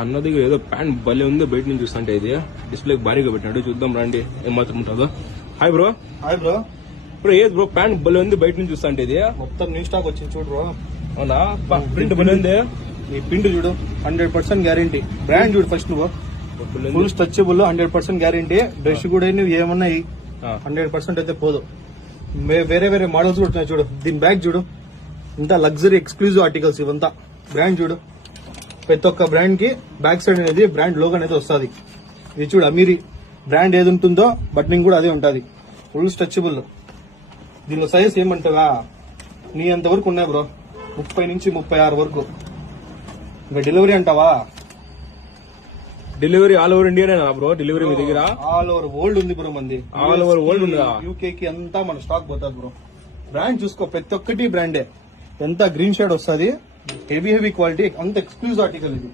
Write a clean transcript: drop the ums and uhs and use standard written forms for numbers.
అన్న దగ్గర ఏదో ప్యాంట్ భలే ఉంది బయట నుంచి చూస్తుంటే ఇది డిస్ప్లే భారీగా పెట్టినాడు చూద్దాం రండి ఏం మాత్రం ఉంటుందో. Hi bro. Hi bro. Bro ఏది బ్రో ప్యాంట్ భలే ఉంది బయట నుంచి చూస్తుంటే ఇది మొత్తం న్యూ స్టాక్ వచ్చింది చూడు బ్రో. అవునా ప్రింట్ భలే ఉంది. ఈ ప్రింట్ చూడు 100% గ్యారంటీ. బ్రాండ్ చూడు ఫస్ట్ నువ్వు ఫుల్ స్ట్రెచబుల్ 100% గ్యారంటీ. డ్రెస్ కూడా ఏమున్నాయి 100% అయితే పోదు. వేరే వేరే మోడల్స్ కూడా ఉన్నాయి చూడు. దీని బ్యాగ్ చూడు ఇంత లగ్జరీ ఎక్స్క్లూజివ్ ఆర్టికల్స్ ఇవంతా. బ్రాండ్ చూడు ప్రతి ఒక్క బ్రాండ్ కి బ్యాక్ సైడ్ అనేది బ్రాండ్ లోగో అనేది వస్తుంది. ఇది చూడు అమీరీ బ్రాండ్ ఏది ఉంటుందో బటనింగ్ కూడా అదే ఉంటుంది. Full stretchable. దీనిలో సైజ్ ఏమంటావా నీ అంత వరకు ఉన్నాయి బ్రో. 30 నుంచి 36 వరకు. ఇంకా డెలివరీ అంటావా డెలివరీ ఆల్ ఓవర్ ఇండియానేనా బ్రో డెలివరీ మీ దగ్గర? ఆల్ ఓవర్ వరల్డ్ ఉంది బ్రో మంది. ఆల్ ఓవర్ వరల్డ్ ఉందా? యూకే కి అంతా మన స్టాక్ పోతుంది బ్రో. బ్రాండ్ చూసుకో ప్రతి ఒక్కటి బ్రాండే. ఎంత గ్రీన్ షేడ్ వస్తుంది. హెవీ క్వాలిటీ అంత ఎక్స్క్లూజివ్ ఆర్టికల్ ఇది.